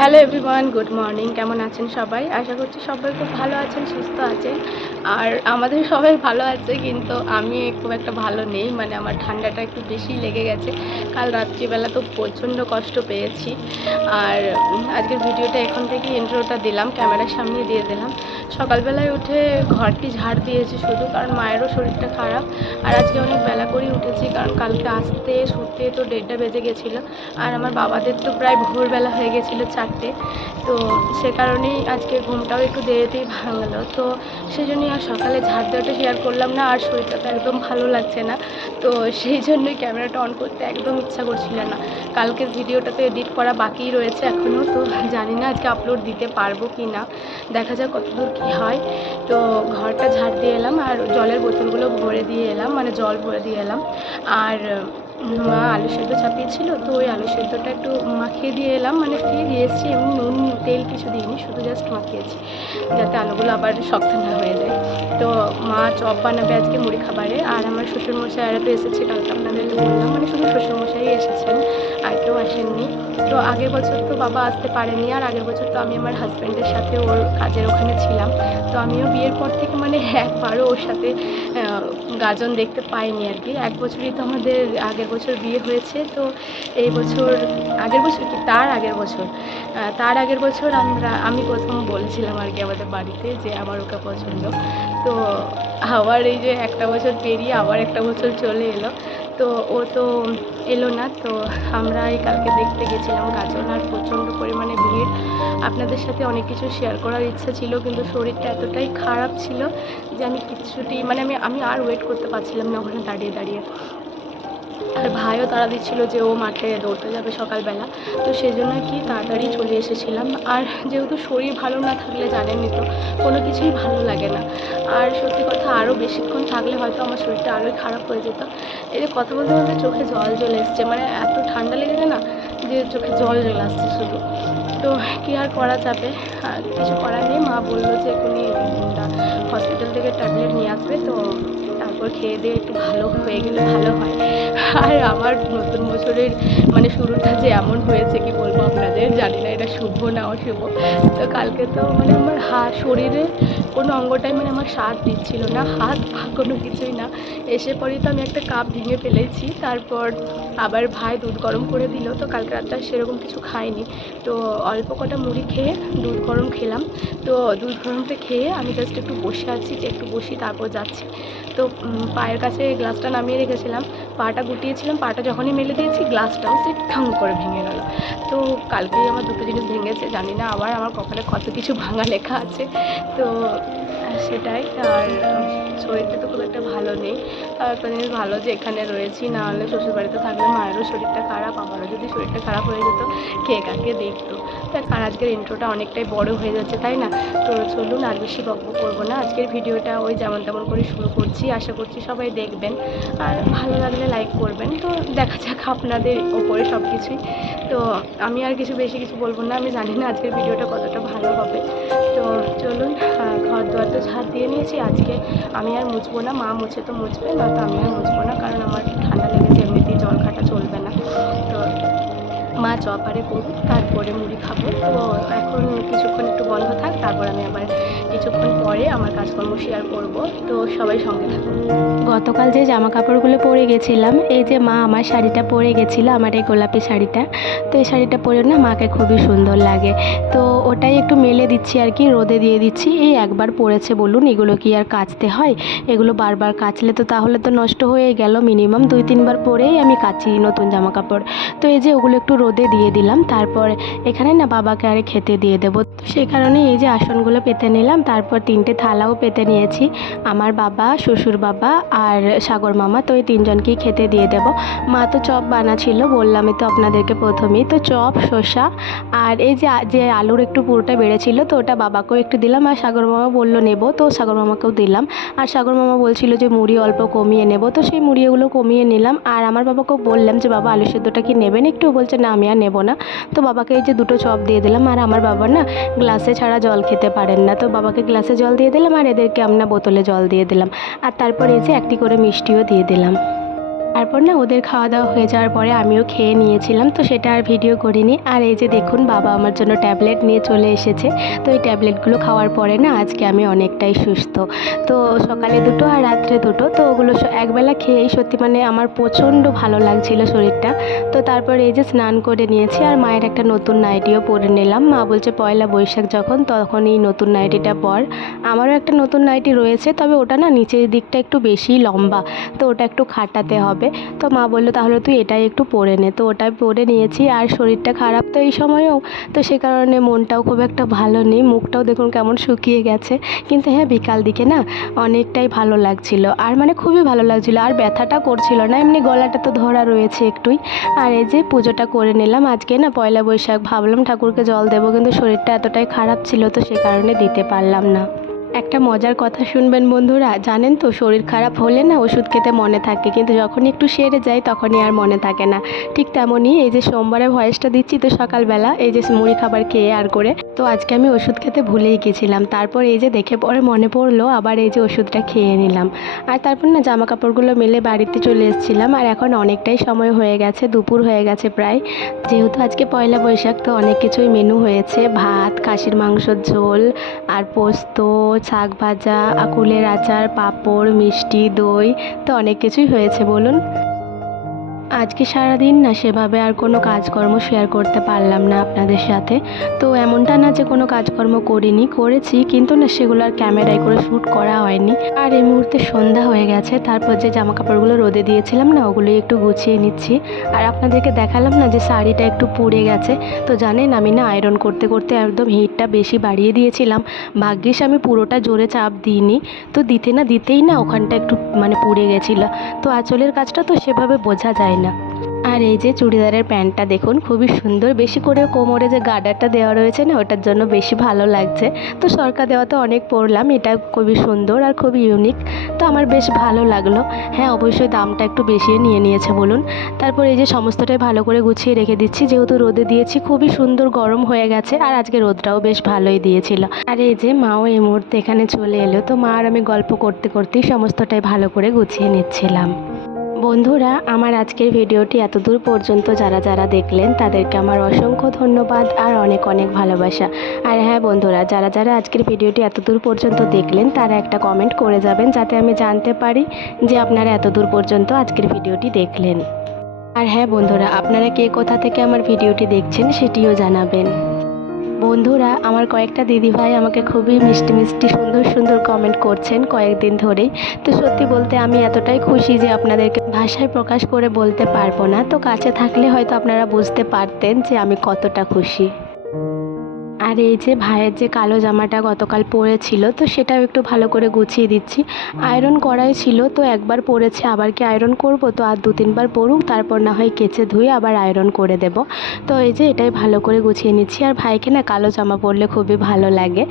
Hello everyone good morning কেমন আছেন সবাই? আশা করছি সবাই খুব ভালো আছেন, সুস্থ আছেন। আর আমাদের সবাই ভালো আছে, কিন্তু আমি খুব একটা ভালো নেই। মানে আমার ঠান্ডাটা একটু বেশি লেগে গেছে। কাল রাত্রিবেলা তো প্রচণ্ড কষ্ট পেয়েছি। আর আজকের ভিডিওটা এখন থেকে ইন্ট্রোটা দিলাম, ক্যামেরার সামনে দিয়ে দিলাম। সকালবেলায় উঠে ঘরটি ঝাড় দিয়েছি শুধু, কারণ মায়েরও শরীরটা খারাপ। আর আজকে অনেক বেলা করেই উঠেছি, কারণ কালকে আসতে শুতে তো দেড়টা বেজে গেছিল। আর আমার বাবাদের তো প্রায় ভোরবেলা হয়ে গেছিল চারটে। তো সে কারণেই আজকে ঘুমটাও একটু দেরিতেই ভাঙলো। তো সেই জন্যই আর সকালে ঝাড় দেওয়াটা শেয়ার করলাম না, আর শরীরটা তো একদম ভালো লাগছে না। তো সেই জন্যই ক্যামেরাটা অন করতে একদম ইচ্ছা করছিল না। কালকের ভিডিওটা তো এডিট করা বাকিই রয়েছে এখনও, তো জানি না আজকে আপলোড দিতে পারব কি না। দেখা যাক কতদূর কী হয়। তো ঘরটা ঝাড় দিয়ে এলাম, আর জলের বোতলগুলো ভরে দিয়ে এলাম মানে জল ভরে দিয়ে এলাম। আর মা আলু সেদ্ধ চাপিয়েছিল তো ওই আলু সেদ্ধটা একটু মাখিয়ে দিয়ে এলাম। মানে দিয়ে দিয়ে এসেছি এমনি নুন, তেল কিছু দিইনি, শুধু জাস্ট মাখিয়েছি। যাতে আলুগুলো আবার শক্ত না হয়ে যায়। তো মা চপ বানাবে আজকে মুড়ি খাবারে, আর আমার শ্বশুরমশাইরা তো এসেছে, কালকে আপনাদেরকে বললাম মানে শুধু শ্বশুরমশাই এসেছেন, আর কেউ আসেননি। তো আগের বছর তো বাবা আসতে পারেনি, আর আগের বছর তো আমি আমার হাজব্যান্ডের সাথে ওর কাজের ওখানে ছিলাম। তো আমিও বিয়ের পর থেকে মানে একবারও ওর সাথে গাজন দেখতে পাইনি আর কি। এক বছরই তো আমাদের আগের বছর বিয়ে হয়েছে, তো এই বছর আগের বছর কি? তার আগের বছর। তার আগের বছর আমরা, আমি প্রথম বলেছিলাম আর কি আমাদের বাড়িতে যে আমার ওকে পছন্দ। তো আবার এই যে একটা বছর পেরিয়ে আবার একটা বছর চলে এলো। তো ও তো এলো না, তো আমরা এই কালকে দেখতে গেছিলাম গাজন আর প্রচণ্ড পরিমাণে ভিড়। আপনাদের সাথে অনেক কিছু শেয়ার করার ইচ্ছা ছিল, কিন্তু শরীরটা এতটাই খারাপ ছিল যে আমি কিছুটি মানে আমি আমি আর ওয়েট করতে পারছিলাম না ওখানে দাঁড়িয়ে দাঁড়িয়ে। আর ভাইও তারা দিচ্ছিল যে ও মাঠে দৌড়তে যাবে সকালবেলা। তো সেই জন্য কি তাড়াতাড়ি চলে এসেছিলাম। আর যেহেতু শরীর ভালো না থাকলে জানেনই তো, কোনো কিছুই ভালো লাগে না। আর সত্যি কথা আরও বেশিক্ষণ থাকলে হয়তো আমার শরীরটা আরোই খারাপ হয়ে যেত। এই যে কথা বলতে বলতে চোখে জল চলে এসছে। মানে এত ঠান্ডা লেগেছে না যে চোখে জল চলে আসছে শুধু। তো কী আর করা যাবে? কিছু করার নেই। মা বলল যে এখনই হসপিটাল থেকে ট্যাবলেট নিয়ে আসবে। তো তারপর খেয়ে দিয়ে একটু ভালো হয়ে গেলে ভালো হয়। আর আমার নতুন বছরের মানে শুরুটা যে এমন হয়েছে কি বলব আপনাদের, জানি না এটা শুভ না অশুভ। তো কালকে তো মানে আমার হাত শরীরে কোনো অঙ্গটাই মানে আমার সাথ দিচ্ছিল না, হাত পা কোনো কিছুই না। এসে পরেই তো আমি একটা কাপ ভেঙে ফেলেছি, তারপর আবার ভাই দুধ গরম করে দিল, তো কালকে রাতটা সেরকম কিছু খাইনি। তো অল্প কটা মুড়ি খেয়ে দুধ গরম খেলাম। তো দুধ গরমটা খেয়ে আমি জাস্ট একটু বসে আছি, একটু বসি, তারপর যাচ্ছি। তো পায়ের কাছে গ্লাসটা নামিয়ে রেখেছিলাম। পাটা গুটিয়েছিলাম, পাটা যখনই মেলে দিয়েছি, গ্লাসটাও সে ঠং করে ভেঙে গেল। তো কালকেই আমার দুটো জিনিস ভেঙেছে, জানি না আবার আমার কপালে কত কিছু ভাঙা লেখা আছে। তো সেটাই, আর শরীরটা তো খুব একটা ভালো নেই। আর একটা জিনিস ভালো যে এখানে রয়েছি, না হলে শ্বশুরবাড়িতে থাকলে মায়েরও শরীরটা খারাপ, আমারও শরীরটা খারাপ হয়ে যেত, কে কাকে দেখতো। দেখ, আর আজকের ইন্ট্রোটা অনেকটাই বড় হয়ে যাচ্ছে, তাই না? তো চলুন আর বেশি গল্প করব না। আজকের ভিডিওটা ওই যেমন তেমন করে শুরু করছি। আশা করছি সবাই দেখবেন। আর ভালো লাগলে লাইক করবেন। তো দেখা যাক আপনাদের ওপরে সব কিছুই তো আমি আর কিছু বেশি কিছু বলব না। আমি জানি না আজকের ভিডিওটা কতটা ভালো হবে। তো চলুন ঘর দুয়ার তো ঝাড় দিয়ে নিয়েছি। আজকে আমি আর মুছবো না। মা মুছে তো মুছবে, না তো আমি আর মুছবো না। কারণ আমার ঠান্ডা লেগেছে, এমনিতেই জল খাটা চলবে না। তো মা চপারে করুক তারপরে মুড়ি খাব। তো এখন কিছুক্ষণ একটু বন্ধ থাক, তারপর আমি আবার কিছুক্ষণ পরে আমার কাজকর্ম শেয়ার করব। তো সবাই সঙ্গে থাকুন। গতকাল যে জামা কাপড়গুলো পরে গেছিলাম, এই যে মা আমার শাড়িটা পরে গেছিল, আমার এই গোলাপি শাড়িটা। তো এই শাড়িটা পরে না মাকে খুবই সুন্দর লাগে। তো ওটাই একটু মেলে দিচ্ছি আর কি, রোদে দিয়ে দিচ্ছি। এই একবার পড়েছে বলুন, এগুলো কি আর কাচতে হয়? এগুলো বারবার কাচলে তো তাহলে তো নষ্ট হয়ে গেল মিনিমাম দুই তিনবার পরেই আমি কাচি নতুন জামা কাপড় তো এই যে ওগুলো একটু রোদে দিয়ে দিলাম, তারপর এখানে না বাবাকে আরে খেতে দিয়ে দেবো। তো সেই কারণে এই যে আসনগুলো পেতে নিলাম, তারপর তিনটে থালাও পেতে নিয়েছি। আমার বাবা, শ্বশুর বাবা আর সাগর মামা, তো এই তিনজনকেই খেতে দিয়ে দেব। মা তো চপ বানাছিল, বললামই তো আপনাদেরকে প্রথমেই। তো চপ, শসা আর এই যে যে আলুর একটু পুরোটা বেড়েছিল, তো ওটা বাবাকেও একটু দিলাম আর সাগর মামা বলল নেব, তো সাগর মামাকেও দিলাম। আর সাগর মামা বলছিল যে মুড়ি অল্প কমিয়ে নেব, তো সেই মুড়িগুলো কমিয়ে নিলাম। আর আমার বাবাকেও বললাম যে, বাবা আলু সেদ্ধটা কি নেবেন একটু? বলছে, না, আমি আর নেব না। তো বাবাকে এই যে দুটো চপ দিয়ে দিলাম। আর আমার বাবা না গ্লাসে ছাড়া জল খেতে পারেন না, তো বাবাকে গ্লাসে জল দিয়ে দিলাম আর এদেরকে আমরা বোতলে জল দিয়ে দিলাম। আর তারপর এই যে একটি করে মিষ্টিও দিয়ে দিলাম। তারপর না ওদের খাওয়া দাওয়া হয়ে যাওয়ার পরে আমিও খেয়ে নিয়েছিলাম, তো সেটা আর ভিডিও করিনি। আর এই যে দেখুন, বাবা আমার জন্য ট্যাবলেট নিয়ে চলে এসেছে। তো এই ট্যাবলেটগুলো খাওয়ার পরে না আজকে আমি অনেকটাই সুস্থ। তো সকালে দুটো আর রাত্রে দুটো, তো ওগুলো একবেলা খেয়েই সত্যি মানে আমার প্রচণ্ড ভালো লাগছিল শরীরটা। তো তারপর এই যে স্নান করে নিয়েছি আর মায়ের একটা নতুন নাইটিও পরে নিলাম। মা বলছে, পয়লা বৈশাখ যখন, তখন এই নতুন নাইটিটা পর। আমারও একটা নতুন নাইটি রয়েছে, তবে ওটা না নিচের দিকটা একটু বেশি লম্বা, তো ওটা একটু খাটাতে হবে। তো মা বলল, তাহলে তুই এটাই একটু পরে নে। তো ওটাই পরে নিয়েছি। আর শরীরটা খারাপ তো এই সময়েও। তো সে কারণে মনটাও খুব একটা ভালো নেই। মুখটাও দেখুন কেমন শুকিয়ে গেছে। কিন্তু হ্যাঁ বিকাল দিকে না অনেকটাই ভালো লাগছিল। আর মানে খুবই ভালো লাগছিল। আর ব্যথাটা করছিল না। এমনি গলাটা তো ধরা রয়েছে একটুই। আর এই যে পুজোটা করে নিলাম। আজকে না পয়লা বৈশাখ। ভাবলাম ঠাকুরকে জল দেবো। কিন্তু শরীরটা এতটাই খারাপ ছিল তো সে কারণে দিতে পারলাম না। একটা মজার কথা শুনবেন বন্ধুরা। জানেন তো, শরীর খারাপ হলে না ওষুধ খেতে মনে থাকে। কিন্তু যখনই একটু সেরে যায় তখনই আর মনে থাকে না। ঠিক তেমনই এই যে সোমবারে ভয়েসটা দিচ্ছি তো সকালবেলা, এই যে মুড়ি খাবার খেয়ে আর করে তো আজকে আমি ওষুধ খেতে ভুলেই গেছিলাম। তারপর এই যে দেখে পরে মনে পড়ল, আবার এই যে ওষুধটা খেয়ে নিলাম। আর তারপর না জামা কাপড়গুলো মেলে বাড়িতে চলে এসেছিলাম, আর এখন অনেকটাই সময় হয়ে গেছে, দুপুর হয়ে গেছে প্রায়। যেহেতু আজকে পয়লা বৈশাখ, তো অনেক কিছুই মেনু হয়েছে। ভাত, খাসির মাংসর ঝোল, আর পোস্ত, শাক ভাজা, আকুলের আচার, পাঁপড়, মিষ্টি, দই, তো অনেক কিছুই হয়েছে, বলুন। আজকে সারাদিন না সেভাবে আর কোনো কাজকর্ম শেয়ার করতে পারলাম না আপনাদের সাথে। তো এমনটা না যে কোনো কাজকর্ম করিনি, করেছি কিন্তু না সেগুলো আর ক্যামেরায় করে শ্যুট করা হয়নি। আর এই মুহূর্তে সন্ধ্যা হয়ে গেছে, তারপর যে জামা কাপড়গুলো রোদে দিয়েছিলাম না, ওগুলোই একটু গুছিয়ে নিচ্ছি। আর আপনাদেরকে দেখালাম না যে শাড়িটা একটু পুড়ে গেছে, তো জানেন আমি না আয়রন করতে করতে একদম হিটটা বেশি বাড়িয়ে দিয়েছিলাম। ভাগ্যিস আমি পুরোটা জোরে চাপ দিইনি, তো দিতে না দিতেই না ওখানটা একটু মানে পুড়ে গেছিল। তো আঁচলের কাজটা তো সেভাবে বোঝা যায় না আর এই যে চুড়িদারের প্যান্টটা দেখুন, খুবই সুন্দর। বেশি করে কোমরে যে গার্ডারটা দেওয়া রয়েছে না, ওটার জন্য বেশি ভালো লাগছে। তো সরকার দেওয়াতে অনেক পরলাম এটা খুবই সুন্দর আর খুবই ইউনিক তো আমার বেশ ভালো লাগল। হ্যাঁ অবশ্যই দামটা একটু বেশি নিয়ে নিয়েছে বলুন। তারপর এই যে সমস্তটাই ভালো করে গুছিয়ে রেখে দিচ্ছি, যেহেতু রোদে দিয়েছি, খুবই সুন্দর গরম হয়ে গেছে আর আজকে রোদটাও বেশ ভালোই দিয়েছিল। আর এই যে মাও এই মুহূর্তে এখানে চলে এলো, তো মা আর আমি গল্প করতে করতেই সমস্তটাই ভালো করে গুছিয়ে নিচ্ছিলাম। বন্ধুরা, আমার আজকের ভিডিওটি এতদূর পর্যন্ত যারা যারা দেখলেন, তাদেরকে আমার অসংখ্য ধন্যবাদ আর অনেক অনেক ভালোবাসা। আর হ্যাঁ বন্ধুরা, যারা যারা আজকের ভিডিওটি এতদূর পর্যন্ত দেখলেন, তারা একটা কমেন্ট করে যাবেন যাতে আমি জানতে পারি যে আপনারা এতদূর পর্যন্ত আজকের ভিডিওটি দেখলেন। আর হ্যাঁ বন্ধুরা, আপনারা কে কোথা থেকে আমার ভিডিওটি দেখছেন, সেটিও জানাবেন। বন্ধুরা, আমার কয়েকটা দিদিভাই আমাকে খুবই মিষ্টি মিষ্টি সুন্দর সুন্দর কমেন্ট করছেন কয়েকদিন ধরে। তো সত্যি বলতে আমি এতটাই খুশি যে আপনাদেরকে ভাষায় প্রকাশ করে বলতে পারব না। তো কাছে থাকলে হয়তো আপনারা বুঝতে পারতেন যে আমি কতটা খুশি। আর এই যে ভাইয়ের যে কালো জামাটা গতকাল পরেছিল, তো সেটাও একটু ভালো করে গুছিয়ে দিচ্ছি। আয়রন করাই ছিল, তো একবার পরেছে, আবার কি আয়রন করব? তো আর দু তিনবার পরুক, তারপর না হয় কেচে ধুয়ে আবার আয়রন করে দেব। তো এই যে এটাই ভালো করে গুছিয়ে নিচ্ছি। আর ভাইকে না কালো জামা পরলে খুবই ভালো লাগে।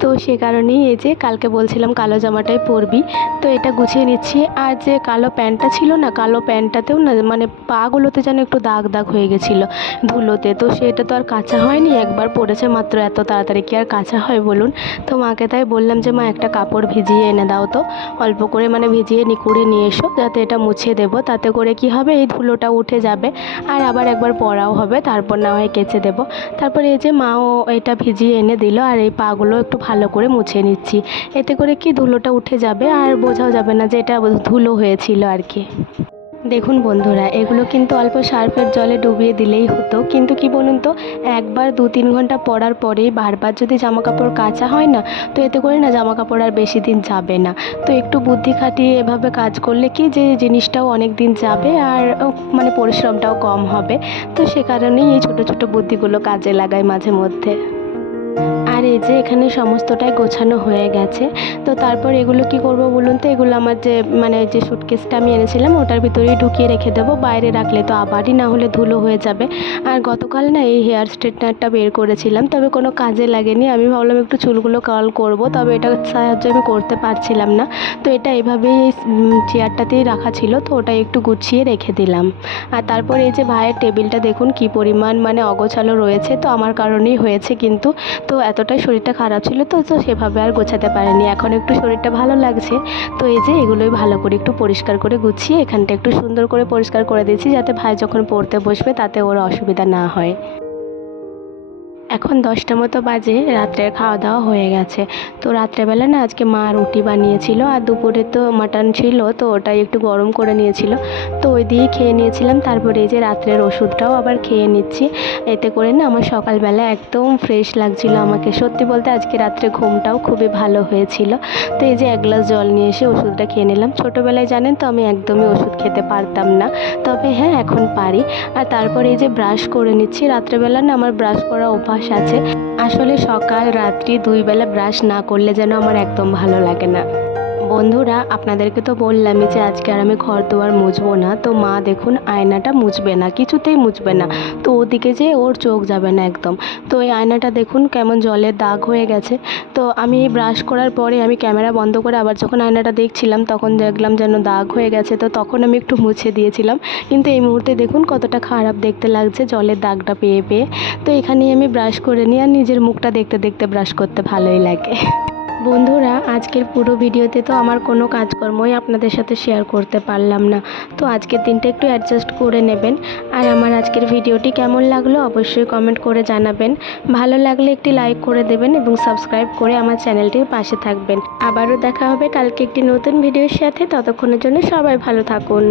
তো সে কারণেই এই যে কালকে বলছিলাম কালো জামাটাই পরবি। তো এটা গুছিয়ে নিচ্ছি। আর যে কালো প্যান্টটা ছিল না, কালো প্যান্টটাতেও না মানে পাগুলোতে যেন একটু দাগ দাগ হয়ে গেছিল ধুলোতে, তো সেটা তো আর কাঁচা হয়নি, একবার পরেছে মাত্র এত তাড়াতাড়ি কি আর কাঁচা হয় বলুন? তো মাকে তাই বললাম যে, মা, একটা কাপড় ভিজিয়ে এনে দাও তো। অল্প করে মানে ভিজিয়ে নিকুড়ে নিয়ে এসো, যাতে এটা মুছে দেবো। তাতে করে কি হবে, এই ধুলোটা উঠে যাবে। আর আবার একবার পরাও হবে, তারপর না হয় কেচে দেবো। তারপরে এই যে মাও এটা ভিজিয়ে এনে দিল, আর এই পাগুলো একটু ভালো করে মুছে নিচ্ছি। এতে করে কি ধুলোটা উঠে যাবে, আর বোঝাও যাবে না যে, এটা ধুলো হয়েছিল আর কি। দেখুন বন্ধুরা, এগুলো কিন্তু অল্প সার্ফের জলে ডুবিয়ে দিলেই হতো। কিন্তু কি বলুন তো, একবার দু তিন ঘণ্টা পরার পরেই বারবার যদি জামা কাপড় কাচা হয় না, তো এতে করে না জামা কাপড় আর বেশি দিন যাবে না। তো একটু বুদ্ধি খাটিয়ে এভাবে কাজ করলে কি যে জিনিসটাও অনেক দিন যাবে আর মানে পরিশ্রমটাও কম হবে। তো সে কারণেই এই ছোটো ছোটো বুদ্ধিগুলো কাজে লাগায় মাঝে মধ্যে। এই যে এখানে সমস্তটাই গোছানো হয়ে গেছে, তো তারপর এগুলো কি করব বলুন তো? এগুলো আমার যে মানে যে সুটকেসটা আমি এনেছিলাম, ওটার ভিতরেই ঢুকিয়ে রেখে দেবো, বাইরে রাখলে তো আবারই না হলে ধুলো হয়ে যাবে। আর গতকাল না এই হেয়ার স্ট্রেটনারটা বের করেছিলাম, তবে কোনো কাজে লাগেনি। আমি ভাবলাম একটু চুলগুলো কার্ল করব, তবে এটা সাহায্য আমি করতে পারছিলাম না। তো এটা এভাবেই এই চেয়ারটাতেই রাখা ছিল, তো ওটা একটু গুছিয়ে রেখে দিলাম। আর তারপর এই যে ভাইয়ের টেবিলটা দেখুন কি পরিমাণ মানে অগোছালো রয়েছে, তো আমার কারণেই হয়েছে কিন্তু, তো এতটাই শরীরটা খারাপ ছিল তো তো সেভাবে আর গোছাতে পারিনি। এখন একটু শরীরটা ভালো লাগছে। তো এই যে এগুলোই ভালো করে একটু পরিষ্কার করে গুছিয়ে এখানটা একটু সুন্দর করে পরিষ্কার করে দিয়েছি, যাতে ভাই যখন পড়তে বসবে তাতে ওর অসুবিধা না হয়। এখন দশটা মতো বাজে, রাত্রের খাওয়া দাওয়া হয়ে গেছে। তো রাত্রেবেলা না আজকে মা রুটি বানিয়েছিল আর দুপুরে তো মাটন ছিল, তো ওটাই একটু গরম করে নিয়েছিল। তো ওই দিয়ে খেয়ে নিয়েছিলাম, তারপরে এই যে রাত্রের ওষুধটাও আবার খেয়ে নিচ্ছি। এতে করে না আমার সকালবেলা একদম ফ্রেশ লাগছিল আমাকে। সত্যি বলতে আজকে রাত্রে ঘুমটাও খুবই ভালো হয়েছিল। তো এই যে এক গ্লাস জল নিয়ে এসে ওষুধটা খেয়ে নিলাম। ছোটোবেলায় জানেন তো আমি একদমই ওষুধ খেতে পারতাম না। তবে হ্যাঁ এখন পারি। আর তারপরে এই যে ব্রাশ করে নিচ্ছি, রাত্রেবেলা না আমার ব্রাশ করা অভ্যাস আছে। আসলে সকাল, রাত্রি দুই বেলা ব্রাশ না করলে যেন আমার একদম ভালো লাগে না। বন্ধুরা, আপনাদেরকে তো বললামই যে আজকে আর আমি ঘর দুয়ার মুছবো না। তো মা দেখুন, আয়নাটা মুছবে না, কিছুতেই মুছবে না। তো ওদিকে যে ওর চোখ যাবে না একদম। তো এই আয়নাটা দেখুন কেমন জলের দাগ হয়ে গেছে। তো আমি ব্রাশ করার পরে আমি ক্যামেরা বন্ধ করে আবার যখন আয়নাটা দেখছিলাম, তখন দেখলাম যেন দাগ হয়ে গেছে। তো তখন আমি একটু মুছে দিয়েছিলাম। কিন্তু এই মুহূর্তে দেখুন কতটা খারাপ দেখতে লাগছে জলের দাগটা পেয়ে পেয়ে। তো এখানেই আমি ব্রাশ করে নিই আর নিজের মুখটা দেখতে দেখতে ব্রাশ করতে ভালোই লাগে। বন্ধুরা আজকের পুরো ভিডিওতে তো আমার কোনো কাজকর্মই আপনাদের সাথে শেয়ার করতে পারলাম না। তো আজকের দিনটা একটু অ্যাডজাস্ট করে নেবেন। আর আমার আজকের ভিডিওটি কেমন লাগল অবশ্যই কমেন্ট করে জানাবেন। ভালো লাগলে একটি লাইক করে দেবেন এবং সাবস্ক্রাইব করে আমার চ্যানেলটির পাশে থাকবেন। আবারও দেখা হবে কালকে একটি নতুন ভিডিওর সাথে। ততক্ষণের জন্য সবাই ভালো থাকুন।